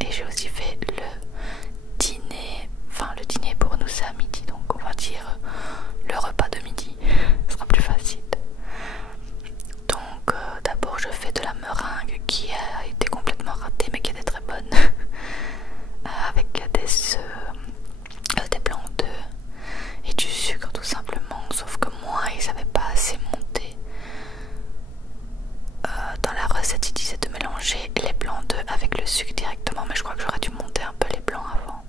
et j'ai aussi fait le dîner. Enfin, le dîner pour nous c'est à midi, donc on va dire le repas de midi, ce sera plus facile. Donc d'abord je fais de la meringue qui a été complètement ratée mais qui était très bonne avec des blancs d'œufs et du sucre tout simplement, sauf que moi ils n'avaient pas assez monté. Dans la recette ils disaient de mélanger les blancs d'œufs avec le sucre directement, mais je crois que j'aurais dû monter un peu les blancs avant.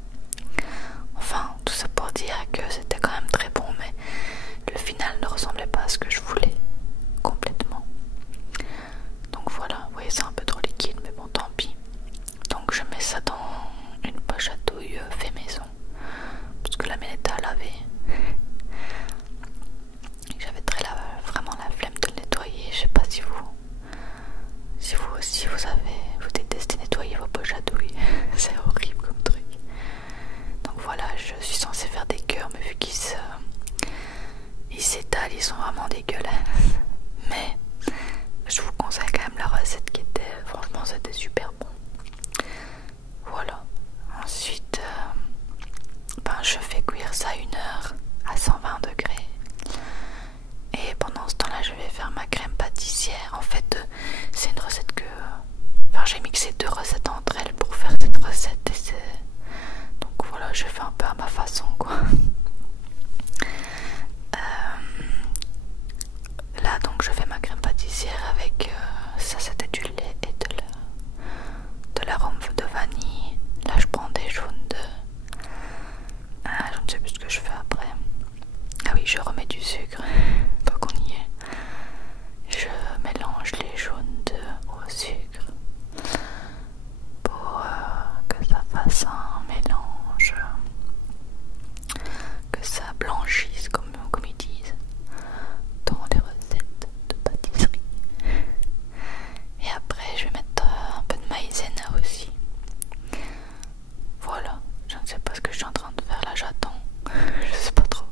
Enfin, tout ça pour dire que c'était quand même très bon, mais le final ne ressemblait pas à ce que je voulais complètement. Donc voilà, vous voyez c'est un peu trop liquide, mais bon tant pis. Donc je mets ça dans une poche à douille fait maison, parce que la mienne était à laver. J'avais vraiment la flemme de le nettoyer. Je sais pas si vous aussi vous détestez nettoyer vos poches à douille. C'est horrible comme truc. Donc voilà, je suis censée faire des cœurs, mais vu qu'ils s'étalent, ils sont vraiment dégueulasses. Mais je vous conseille quand même la recette qui était, franchement c'était super bon. Voilà. Ensuite, je fais cuire ça 1 heure à 120 degrés. Et pendant ce temps-là, je vais faire ma crème pâtissière. En fait, c'est une recette que... j'ai mixé 2 recettes entre elles pour faire cette recette. Donc voilà, je fais un peu à ma façon, quoi. Là, donc, je fais ma crème pâtissière avec... ça, c'était du lait et de l'arôme de vanille. Là, je prends des jaunes d'œufs. Je ne sais plus ce que je fais après. Ah oui, je remets du sucre. Donc on y est. Je mélange les jaunes d'œufs au sucre pour que ça fasse un mélange, que ça blanchisse comme ils disent dans les recettes de pâtisserie. Et après je vais mettre un peu de maïzena aussi. Voilà, je ne sais pas ce que je suis en train de faire là, j'attends. Je sais pas trop.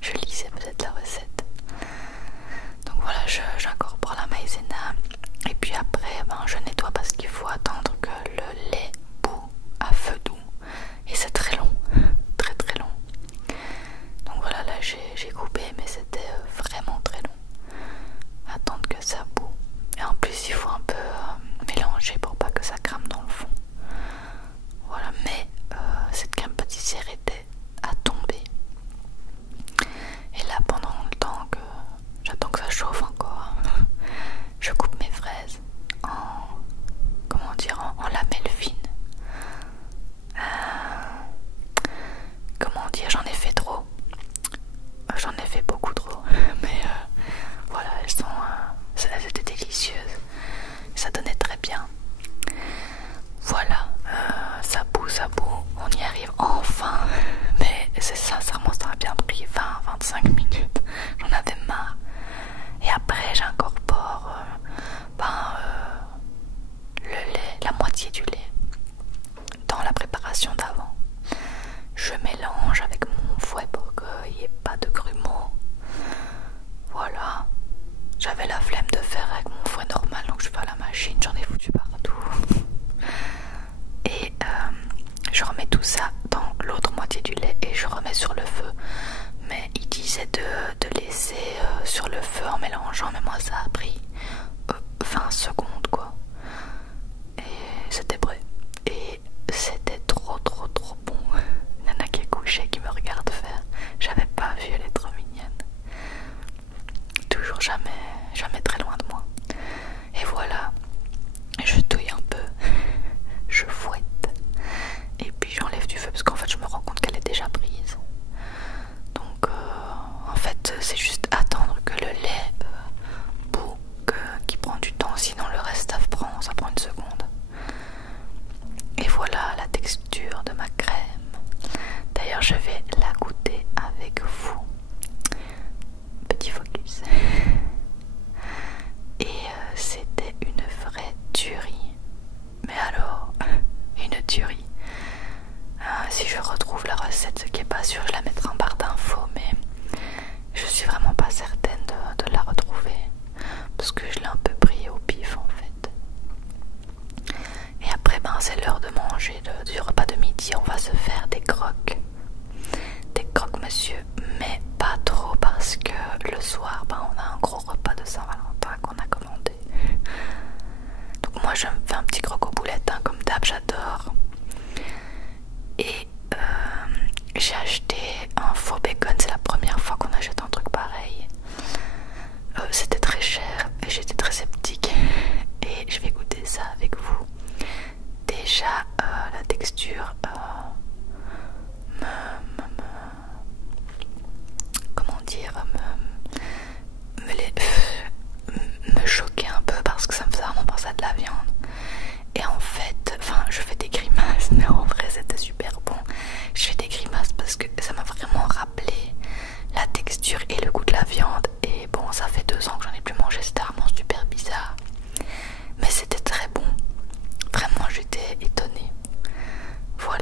Je lisais peut-être la recette. Donc voilà, j'incorpore la maïzena. Et puis après, je nettoie parce qu'il faut attendre que le lait bout à feu doux. Et c'est très long. Très très long. Donc voilà, là j'ai coupé, mais c'était vraiment très long. Attendre que ça bout. Et en plus, il faut un peu mélanger pour pas que ça crame dans le fond. Voilà, mais cette crème pâtissière était à tomber. Et là, pendant le temps que j'attends que ça chauffe encore, je coupe mes fraises en lamelles fines. J'en ai fait trop. J'en ai fait beaucoup trop. Mais voilà, elles étaient délicieuses. Ça donnait très bien. Voilà, ça bout, on y arrive enfin. Mais c'est sincèrement, ça a bien pris 20-25 minutes. J'en avais marre. Et après, j'incorpore le lait, la moitié du lait, dans la préparation d'avant. Je mélange avec mon fouet pour qu'il n'y ait pas de grumeaux. Voilà. J'avais la flemme de faire avec mon fouet normal, donc je fais à la machine, j'en ai foutu partout. Et je remets tout ça dans l'autre moitié du lait et je remets sur le feu. Mais il disait de laisser sur le feu en mélangeant, mais moi ça a pris 20 secondes quoi. Et c'était prêt. Et c'était trop bon. Nana qui est couchée qui me regarde faire. J'avais pas vu, elle est trop mignonne. Toujours jamais très loin de moi. Et voilà, je touille un peu, je fouette, et puis j'enlève du feu parce qu'en fait je me rends compte qu'elle est déjà prise. Donc en fait c'est juste attendre que le lait bout manger du repas de midi, on va se faire des croques. Des croques monsieur, mais pas trop parce que le soir on a un gros repas de Saint-Valentin qu'on a commandé. Donc moi je me fais un petit croque aux boulettes comme d'hab, j'adore. Et j'ai acheté un faux bacon, c'est la première fois qu'on achète un truc pareil. C'était très cher et j'étais très sceptique et je vais goûter ça avec vous. Déjà la texture comment dire me choquait un peu parce que ça me faisait vraiment penser à de la viande. Et en fait, je fais des grimaces, mais en vrai c'était super bon. Je fais des grimaces parce que ça m'a vraiment rappelé la texture et le goût de la viande. Et bon, ça fait 2 ans que j'en ai plus mangé, c'était vraiment super bizarre. Mais c'était très bon. Vraiment, j'étais étonnée. Voilà.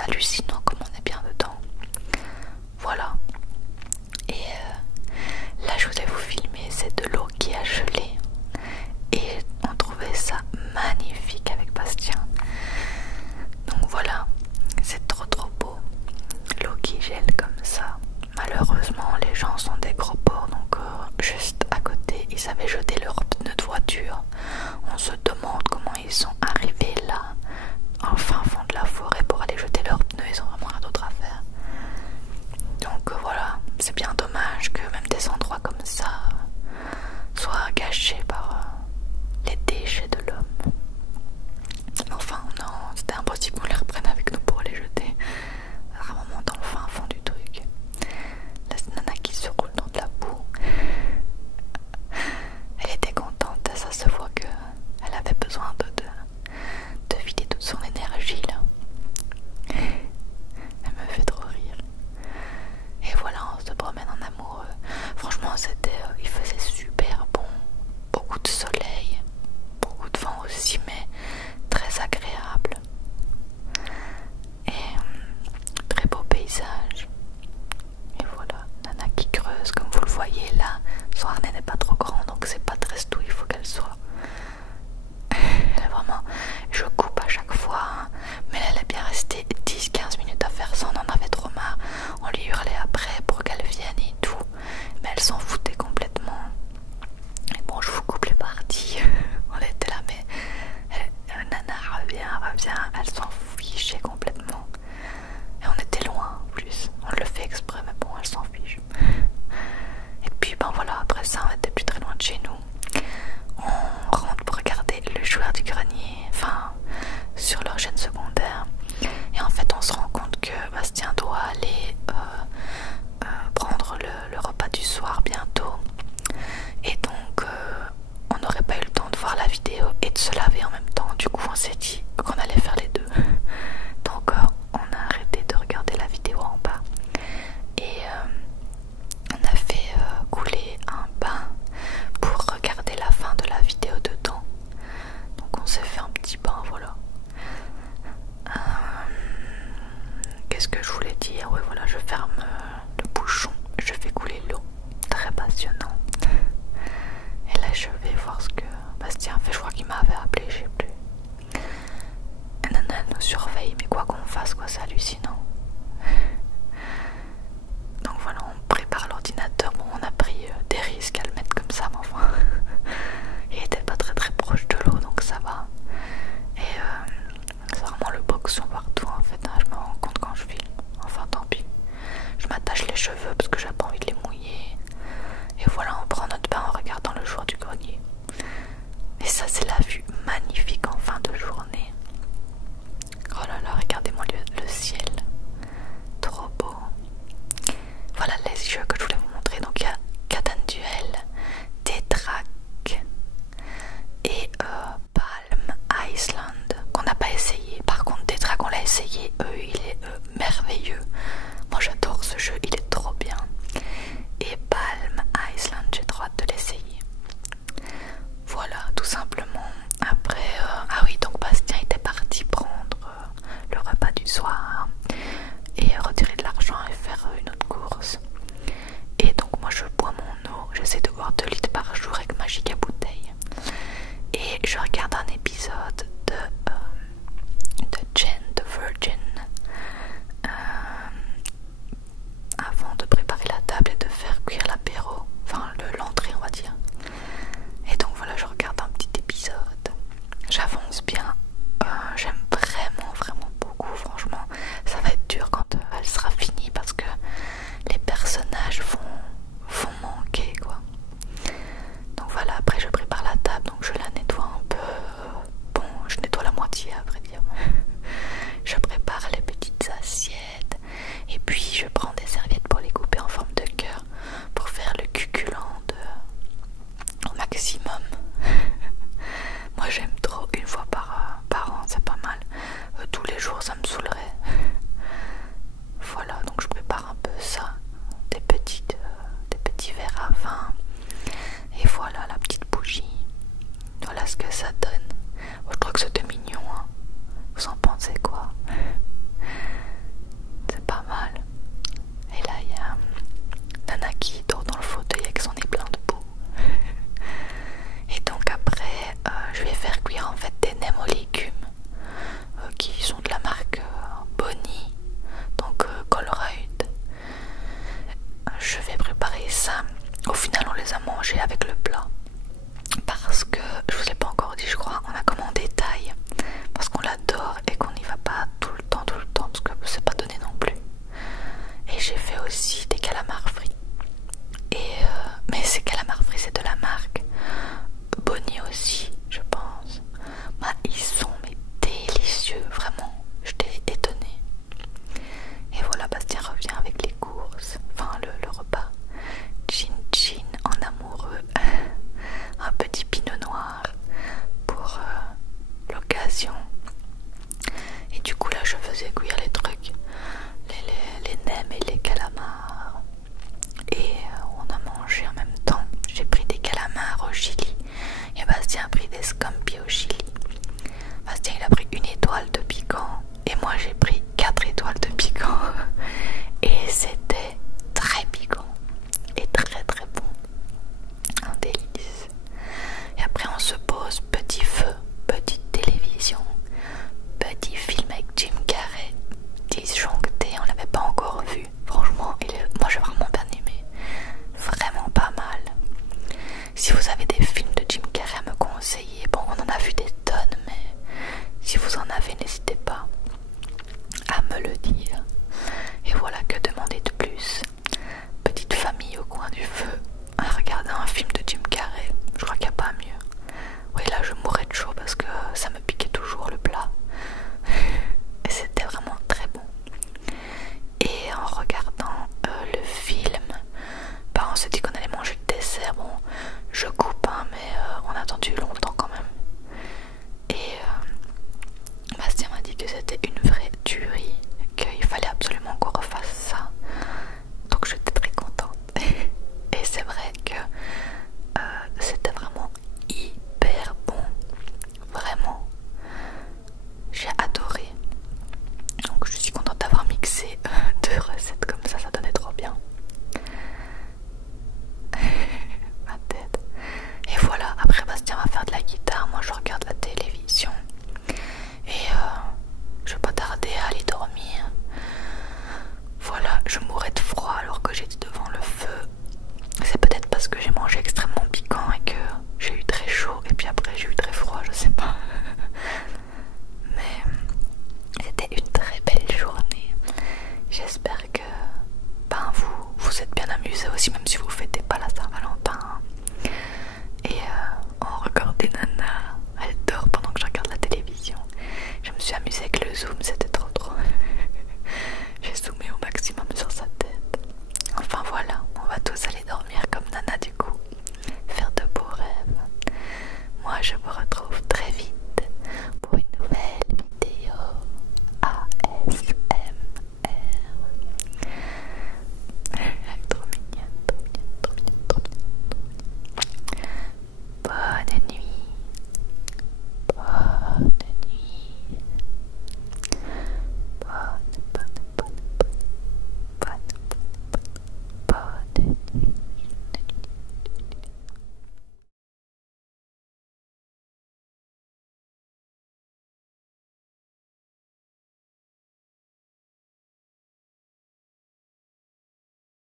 hallucinant comme on est bien dedans. Voilà. Et là je voulais vous filmer, c'est de l'eau qui a gelé. Et on trouvait ça magnifique avec Bastien. Donc voilà, c'est trop beau. L'eau qui gèle comme ça. Malheureusement les gens sont des gros porcs, donc juste à côté ils avaient jeté leurs pneus de voiture. On se demande comment ils sont arrivés là, en fin fond de la forêt, pour aller jeter leurs pneus. Ils ont vraiment rien d'autre à faire. Donc voilà, c'est bien dommage que même des endroits comme ça soient gâchés par les déchets de l'homme. Enfin non, c'était impossible qu'on les reprenne avec nous pour les jeter. À un moment dans le fin fond du truc. La nana qui se roule dans de la boue. Elle était contente, ça se voit qu'elle avait besoin de vider toute son énergie là. Elle me fait trop rire. Et voilà, on se promène en amoureux. Franchement, il faisait super bon. Beaucoup de soleil, beaucoup de vent aussi, mais très agréable. Et très beau paysage. Et voilà, Nana qui creuse, comme vous le voyez là. Son harnais n'est pas trop grand, donc c'est pas très tout, il faut qu'elle soit. Elle est vraiment, je coupe à chaque fois, hein. Mais elle est bien restée 10-15 minutes à faire ça, on en avait trop marre. On lui hurlait après pour qu'elle vienne et tout, mais elle s'en foutait complètement. Et bon, je vous coupe les parties. On était là, mais Nana revient, elle s'en fichait complètement. Et on était loin en plus, on le fait exprès, mais bon, elle s'en fiche. Et puis ben voilà, après ça on était plus très loin de chez nous. On rentre pour regarder le joueur du grenier, enfin sur leur chaîne secondaire. Et en fait on se rend compte que Bastien doit aller prendre le repas du soir bientôt. Et donc on n'aurait pas eu le temps de voir la vidéo et de se laver en même temps. Du coup on s'est dit qu'on allait faire les deux. Donc on a arrêté de regarder la vidéo en bas. Et on a fait couler un bain pour regarder la fin de la vidéo dedans. Donc on s'est fait un petit bain, voilà. Qu'est-ce que je voulais dire? Oui voilà, je ferme le bouchon, je fais couler l'eau. Très passionnant. Et là je vais voir ce que Bastien fait. Je crois qu'il m'avait appelé, je sais plus. Et Nana elle nous surveille, mais quoi qu'on fasse, quoi, c'est hallucinant. Donc voilà, on prépare l'ordinateur. Bon, on a pris des risques à le mettre comme ça, mais enfin il était pas très proche de l'eau, donc ça va. Et c'est vraiment le boxon partout en fait, hein. Je me rends compte quand je filme. Enfin tant pis, je m'attache les cheveux parce que j'ai pas envie de les mouiller. Et voilà, on prend notre bain en regardant le jour du grenier. Et ça c'est la vue magnifique en fin de journée. Oh là là, regardez-moi le ciel. me le dire. Et voilà, que demander de plus? Petite famille au coin du feu, à regarder un film de Jim Carrey, je crois qu'il n'y a pas mieux. Oui, là je mourais de chaud parce que ça me piquait toujours le plat. Et c'était vraiment très bon. Et en regardant le film, bah, on s'est dit qu'on allait manger le dessert. Bon, je coupe, hein, mais on a attendu longtemps quand même. Et Bastien m'a dit que c'était une vraie tuerie, qu'il fallait absolument qu'on refasse ça. Donc j'étais très contente. Et c'est vrai que c'était vraiment hyper bon. Vraiment. J'ai adoré. Donc je suis contente d'avoir mixé deux recettes comme